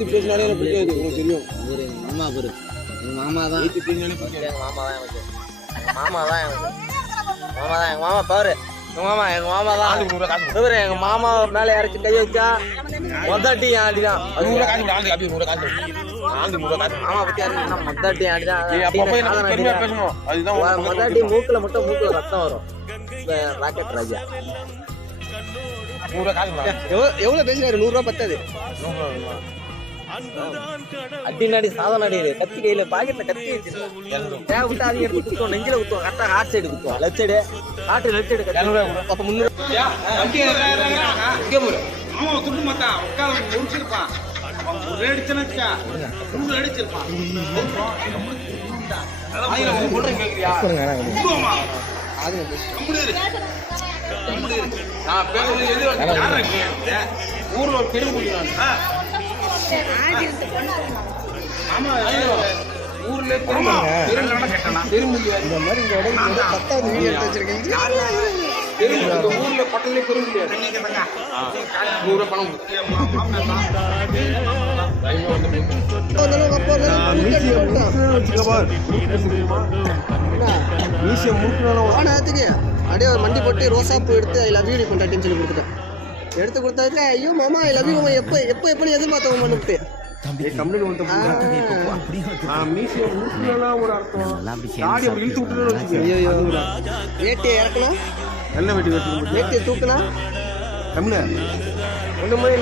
எதிர்த்து பேசினாலே எனக்கு பிடிக்காது, உனக்கு தெரியும். இவரு எங்க மாமா பேரு, எங்க மாமா தான். எதிர்த்து பேசினாலே பிடிக்காது. எங்க மாமா தான் எனக்கு, மாமா தான் எனக்கு, மாமா தான் எங்க மாமா பாரு, எங்க மாமா தான் இவரு. எங்க மாமா ஒரு நாள் யாராச்சும் கை வச்சா மொத்தாட்டி ஆடிதான். மாமா பத்தி மொத்தாட்டி ஆடிதான். மொத்தாட்டி மூக்குல மட்டும் மூக்குல ரத்தம் வரும். ராக்கெட் ராஜா எவ்வளவு பேசுறாரு? 100 ரூபா பத்தாது. அடிநாடி சாதனை அடி கத்தி கையில பாக்கெட்ல கத்தி வச்சிருக்கோம். தேவைப்பட்டு அதிகம் எடுத்து குத்துவோம், நெஞ்சில குத்துவோம். கரெக்டா ஹார்ட் சைடு குத்துவோம், left side heart left side. 300 துண்டு மாத்தா உட்கார முடிச்சிருப்பான். ஒரு அடிச்சுனாச்சா 100 அடிச்சிருப்பான். ஊர்ல ஒரு பெரும் ஊர்ல இந்த மாதிரி இந்த இடம் 10வது வீடியோ எடுத்து வச்சிருக்கீங்க. ஊர்ல பட்டலே பெரும் முடியாது. 100 பணம் அப்படியே ஒரு மண்டி போட்டு ரோசா பூ எடுத்து ஐ லவ் யூ கொண்டாட்டின்னு சொல்லி கொடுத்துட்டேன். எடுத்து கொடுத்ததுல ஐயோ மாமா ஐ லவ் யூ மாமா எப்போ எப்போ எப்படி எதிர்பார்த்தவங்க பண்ணிவிட்டு வேட்டியை இறக்கணும், நல்ல வெட்டி வெட்டி வேட்டியை தூக்கணும். தமிழ இந்த மாதிரி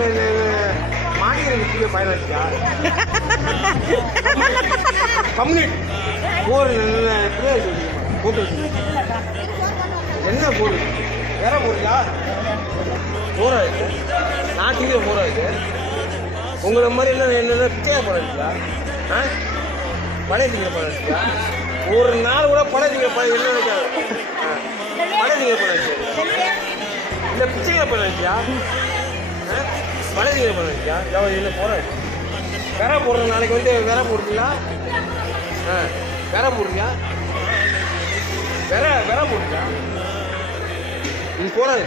மாநில பயனாச்சா கம்யூனிட் போர் போட்டு என்ன போர் வேற போறீங்களா? போரா இருக்கு நாட்டுக்கு போரா இருக்கு. உங்களை மாதிரி என்ன பிச்சையா பழகிக்கா? பழைய பழகிக்கா? ஒரு நாள் கூட பழைய பழம் என்ன நினைக்காது. பழைய பழகிச்சு இல்லை பிச்சையா பழகியா? பழைய பழகிக்கா? என்ன போராது வேற போடுற நாளைக்கு வந்து வேற போடுறீங்களா? வேற போடுறியா? வேற போடுறியா? இது போராது.